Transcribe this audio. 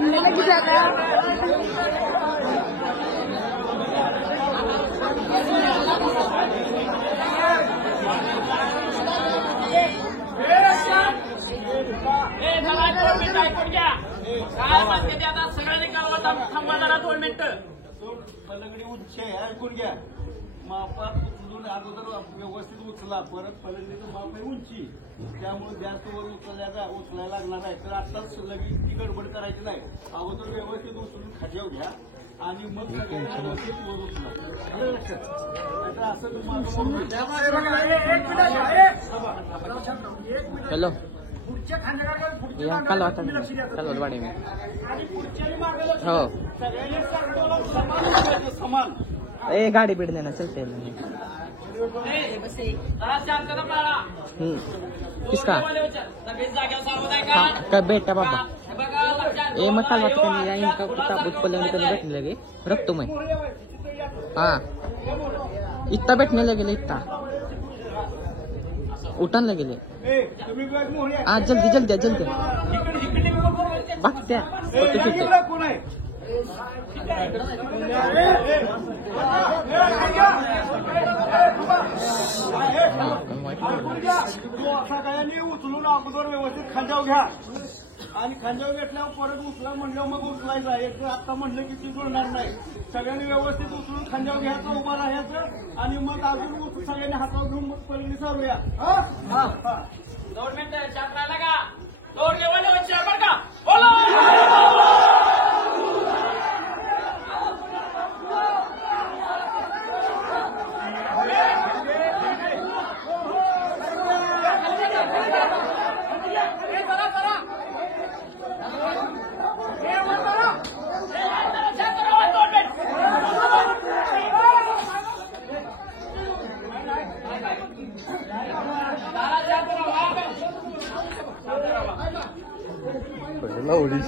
बुडलेलं की जागा सगळ्यांनी थांबवा जरा 2 मिनिटं. पलंगडी उच्च आहे ऐकून घ्या. मापात उचलून अगोदर व्यवस्थित उचला. परत पलंगडीचं माप आहे उंची, त्यामुळे जास्त वर उचलायला लागणार आहे. तर आत्ताच लगेच ती गडबड करायची नाही. अगोदर व्यवस्थित उचलून खाद्यावर घ्या आणि मग व्यवस्थित वर उचला. लक्षात आता असं हॅलो काल वाटत चालवत वाडी मी हो समान ए गाडी बीड देना चलते किसका का बेटा बाबा ए मग काल वाटत इनका ताबूत पलंग बैठने लगे रखतो मैं हाँ इतना बैठने लगे इतना उठन लगे हाँ जल्दी जल्दी जल्दी बघत्या कोण आहे सगळ्यांनी उचलून अगोदर व्यवस्थित खांद्यावर घ्या आणि खांद्यावर घेतल्यावर परत उचला म्हणल्यावर मग उचलायचा. एक आता म्हणलं की ती जुळणार नाही. सगळ्यांनी व्यवस्थित उचलून खांद्यावर घ्यायचं, उभा राहायचं आणि मग अजून सगळ्यांनी हातावर घेऊन मग पहिली सारूया. 2 मिनिटं चाप राहिला का? दोन घेऊन चार का बोला. लावली